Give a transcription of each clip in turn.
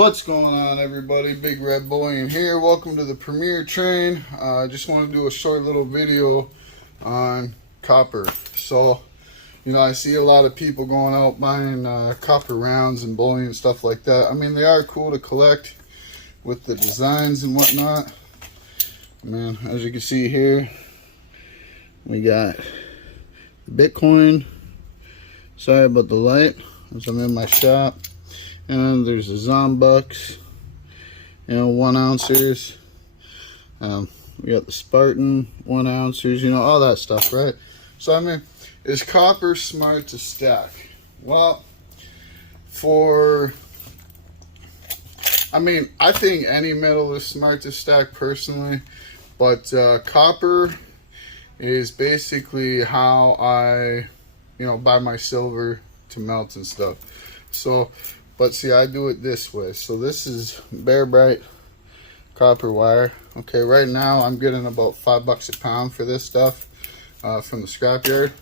What's going on, everybody? Big Red Bullion here. Welcome to the Premier Train. I just want to do a short little video on copper. So, I see a lot of people going out buying copper rounds and bullion and stuff like that. I mean, they are cool to collect with the designs and whatnot. Man, as you can see here, we got Bitcoin. Sorry about the light as I'm in my shop. And there's the Zombucks, 1 ounces. We got the Spartan 1 ounces, all that stuff, right? So, I mean, is copper smart to stack? Well, I think any metal is smart to stack personally, but copper is basically how I, buy my silver to melt and stuff. So, but see, I do it this way. So this is Bare Bright copper wire. Okay, right now I'm getting about $5 a pound for this stuff from the scrapyard.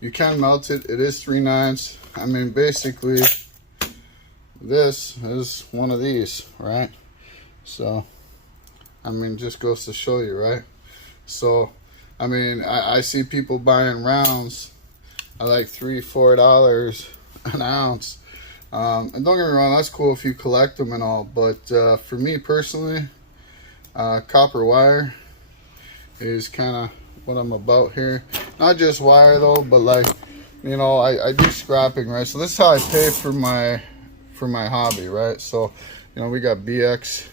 You can melt it. It is 3/9. I mean, basically, this is one of these, right? So, I mean, just goes to show you, right? So, I mean, I see people buying rounds at like $3-4 an ounce. And don't get me wrong, that's cool if you collect them and all, but for me personally, copper wire is kind of what I'm about here. Not just wire though, but like, I do scrapping, right? So this is how I pay for my hobby, right? So, we got BX,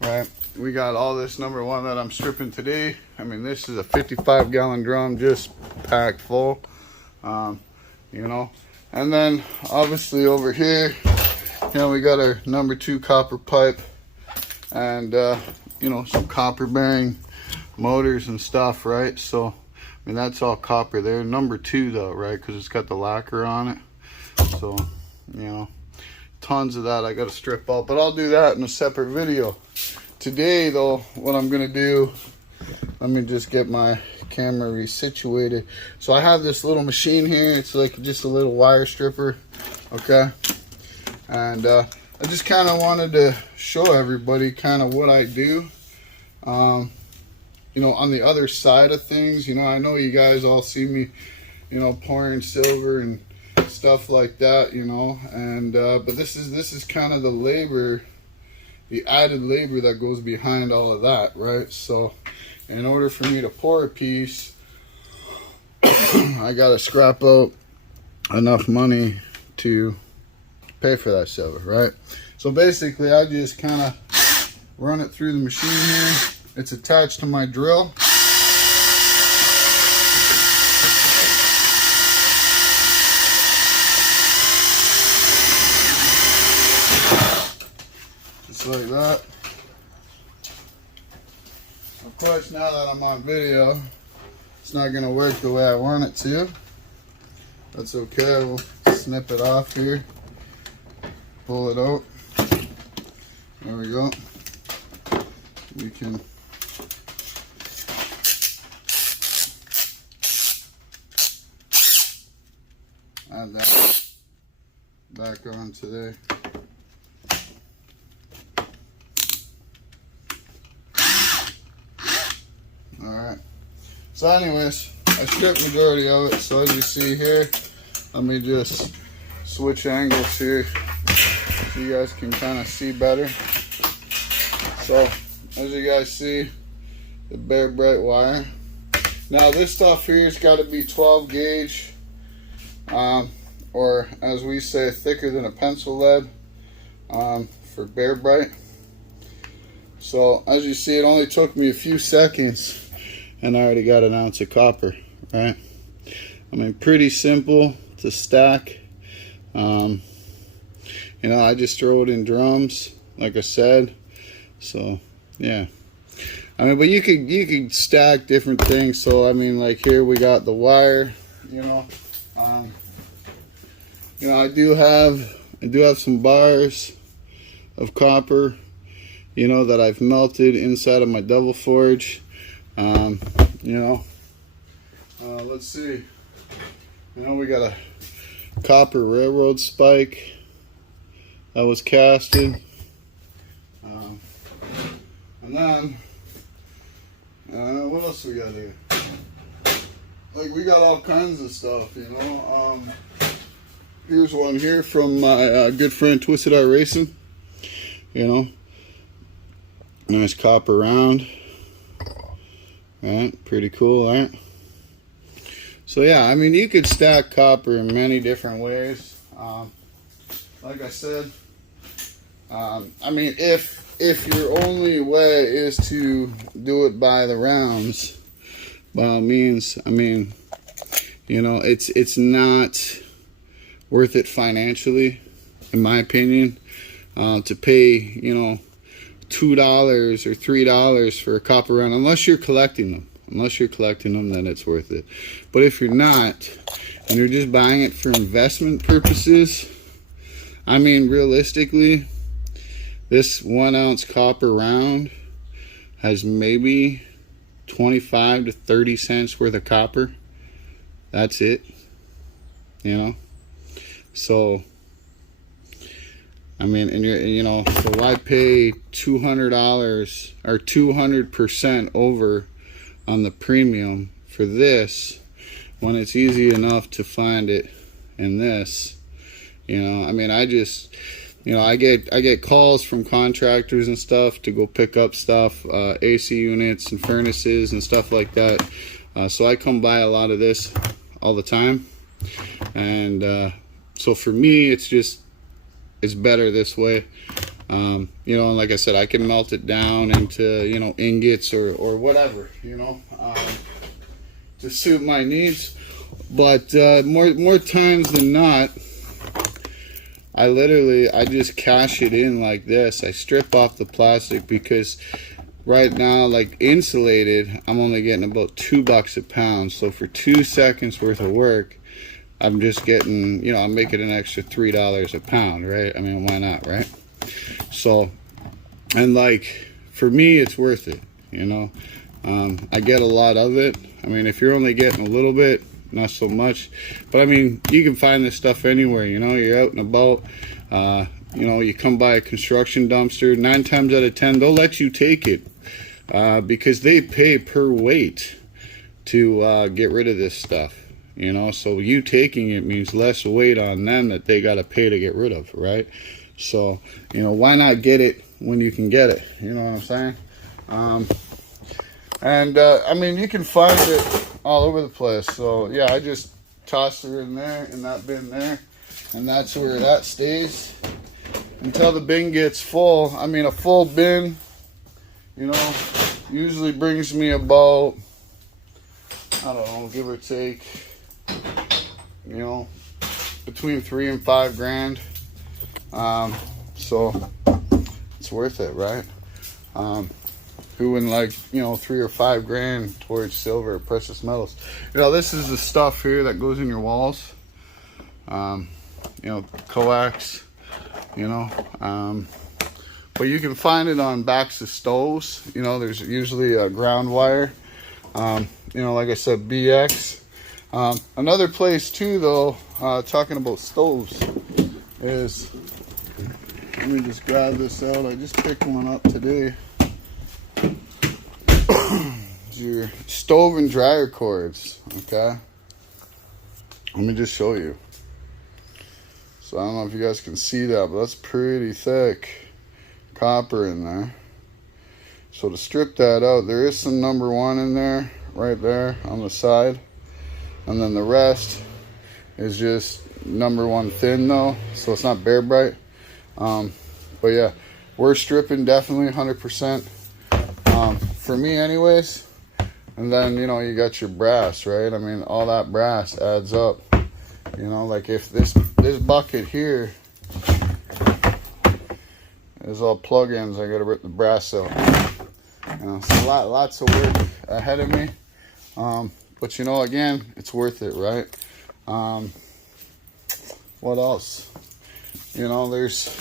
right? We got all this #1 that I'm stripping today. I mean, this is a 55-gallon drum just packed full, And then obviously over here, we got our #2 copper pipe and, some copper bearing motors and stuff, right? So, I mean, that's all copper there. #2 though, right? Because it's got the lacquer on it. So, tons of that I got to strip out, but I'll do that in a separate video. Today though, what I'm going to do, let me just get my camera resituated. So I have this little machine here. It's like just a little wire stripper, okay? And I just kind of wanted to show everybody kind of what I do, on the other side of things. I know you guys all see me, pouring silver and stuff like that, and but this is kind of the labor, the added labor that goes behind all of that, right? So in order for me to pour a piece, I gotta scrap out enough money to pay for that silver, right? So basically, I just kind of run it through the machine here. It's attached to my drill. Just like that. Of course, now that I'm on video, it's not going to work the way I want it to. That's okay. We'll snip it off here. Pull it out. There we go. We can add that back onto there. Alright, so anyways, I stripped majority of it. So as you see here, let me just switch angles here so you guys can kind of see better. So as you guys see, the Bare Bright wire. Now this stuff here has got to be 12 gauge, or as we say, thicker than a pencil lead, for Bare Bright. So as you see, it only took me a few seconds and I already got an ounce of copper, right? I mean, pretty simple to stack. I just throw it in drums, like I said. So, yeah. I mean, but you could stack different things. So, I mean, like here we got the wire, I do have some bars of copper, that I've melted inside of my Devil Forge. Let's see. We got a copper railroad spike. that was casted. And then, what else we got here? Like, we got all kinds of stuff, you know. Here's one here from my good friend Twisted Art Racing. You know, nice copper round. Right, pretty cool, right? So yeah, I mean, you could stack copper in many different ways. Like I said, I mean, if your only way is to do it by the rounds, by all means, I mean, you know, it's not worth it financially, in my opinion, to pay, you know, $2 or $3 for a copper round, unless you're collecting them. Unless you're collecting them, then it's worth it. But if you're not, and you're just buying it for investment purposes, I mean, realistically, this 1 ounce copper round has maybe 25 to 30 cents worth of copper. That's it, you know. So, I mean, and you know, so why pay $200 or 200% over on the premium for this when it's easy enough to find it in this? You know, I mean, I just, you know, I get calls from contractors and stuff to go pick up stuff, AC units and furnaces and stuff like that. So I come by a lot of this all the time, and so for me, it's better this way. You know, and like I said, I can melt it down into, you know, ingots or whatever, you know, to suit my needs. But more times than not, I just cash it in like this. I strip off the plastic, because right now, like insulated, I'm only getting about $2 a pound. So for 2 seconds worth of work, I'm just getting, you know, I'm making an extra $3 a pound, right? I mean, why not, right? So, and like, for me, it's worth it, you know. I get a lot of it. I mean, if you're only getting a little bit, not so much. But I mean, you can find this stuff anywhere, you know. You're out and about, you know, you come by a construction dumpster, 9 times out of 10, they'll let you take it, because they pay per weight to get rid of this stuff. You know, so you taking it means less weight on them that they got to pay to get rid of, right? So, you know, why not get it when you can get it? You know what I'm saying? I mean, you can find it all over the place. So, yeah, I just toss her in there, in that bin there, and that's where that stays until the bin gets full. I mean, a full bin, you know, usually brings me about, I don't know, give or take, you know, between $3 and $5 grand. So it's worth it, right? Who wouldn't like, you know, $3 or $5 grand towards silver or precious metals? You know, this is the stuff here that goes in your walls. You know, coax, you know, but you can find it on backs of stoves. You know, there's usually a ground wire. You know, like I said, BX. Another place too, though, talking about stoves, is, let me just grab this out. I just picked one up today. It's your stove and dryer cords, okay? Let me just show you. So I don't know if you guys can see that, but that's pretty thick copper in there. So to strip that out, there is some #1 in there, right there on the side. And then the rest is just #1 thin though, so it's not bare bright. But yeah, we're stripping definitely 100%, for me anyways. And then, you know, you got your brass, right? I mean, all that brass adds up. You know, like if this bucket here is all plug-ins, I gotta rip the brass out. You know, it's lots of work ahead of me. But you know, again, it's worth it, right? What else? You know, there's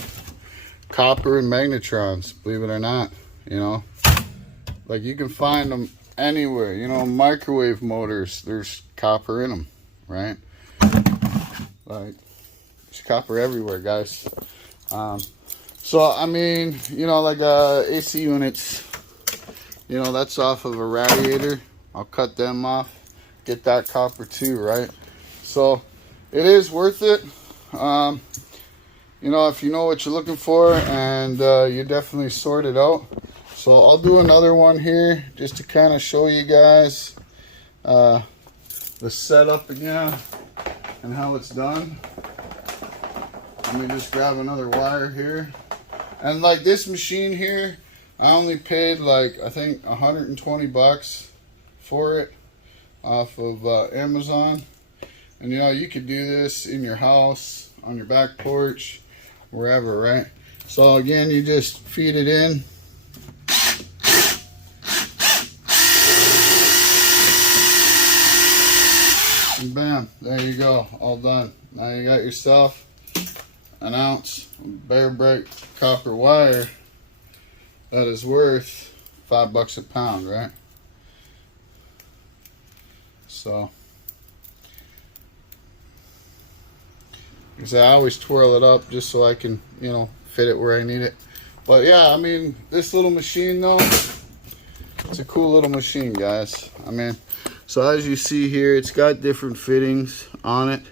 copper and magnetrons, believe it or not. You know, like you can find them anywhere. You know, microwave motors, there's copper in them, right? Like, there's copper everywhere, guys. So I mean, you know, like AC units, you know, that's off of a radiator. I'll cut them off, get that copper too, right? So it is worth it. You know, if you know what you're looking for, and you definitely sort it out. So I'll do another one here just to kind of show you guys the setup again and how it's done. Let me just grab another wire here. And like this machine here, I only paid like, I think 120 bucks for it off of Amazon. And you know, you could do this in your house, on your back porch, wherever, right? So again, you just feed it in. And bam, there you go, all done. Now you got yourself an ounce of bare bright copper wire that is worth $5 a pound, right? So, because I always twirl it up just so I can, you know, fit it where I need it. But yeah, I mean, this little machine though, it's a cool little machine, guys. I mean, so as you see here, it's got different fittings on it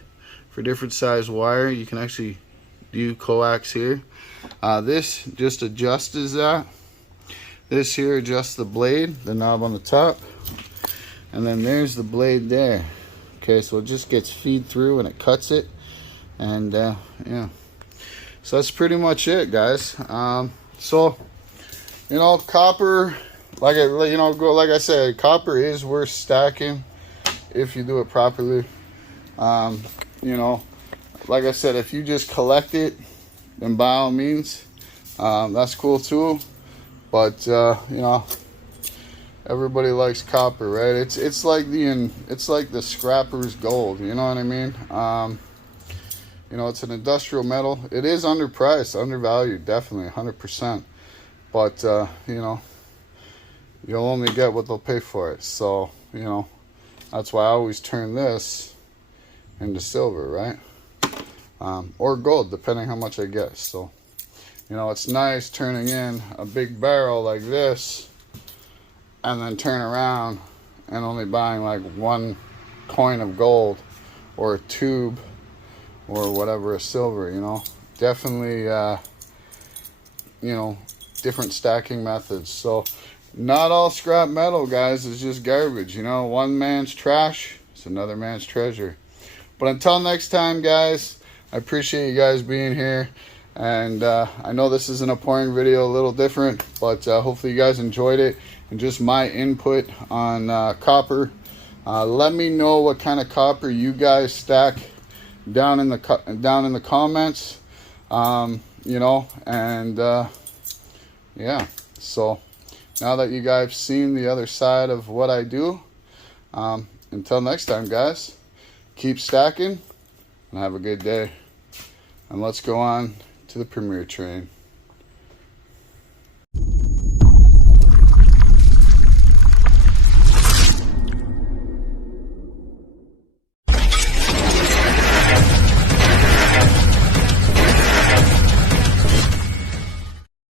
for different size wire. You can actually do coax here. This just adjusts that. This here adjusts the blade, the knob on the top. And then there's the blade there. Okay, so it just gets feed through and it cuts it. And yeah, so that's pretty much it, guys. So, you know, copper, like I said, copper is worth stacking if you do it properly. You know, like I said, if you just collect it, then by all means, that's cool too. But you know, everybody likes copper, right? It's like the scrapper's gold. You know what I mean? You know, it's an industrial metal. It is underpriced, undervalued, definitely 100%. But you know, you'll only get what they'll pay for it. So you know, that's why I always turn this into silver, right? Or gold, depending how much I get. So you know, it's nice turning in a big barrel like this and then turn around and only buying like one coin of gold or a tube or whatever of silver. You know, definitely you know, different stacking methods. So not all scrap metal, guys, is just garbage. You know, one man's trash is another man's treasure. But until next time, guys, I appreciate you guys being here. And I know this is an pouring video, a little different, but hopefully you guys enjoyed it and just my input on copper. Let me know what kind of copper you guys stack down in the comments. You know, and yeah. So now that you guys seen the other side of what I do, until next time, guys, keep stacking and have a good day. And let's go on to the premiere train.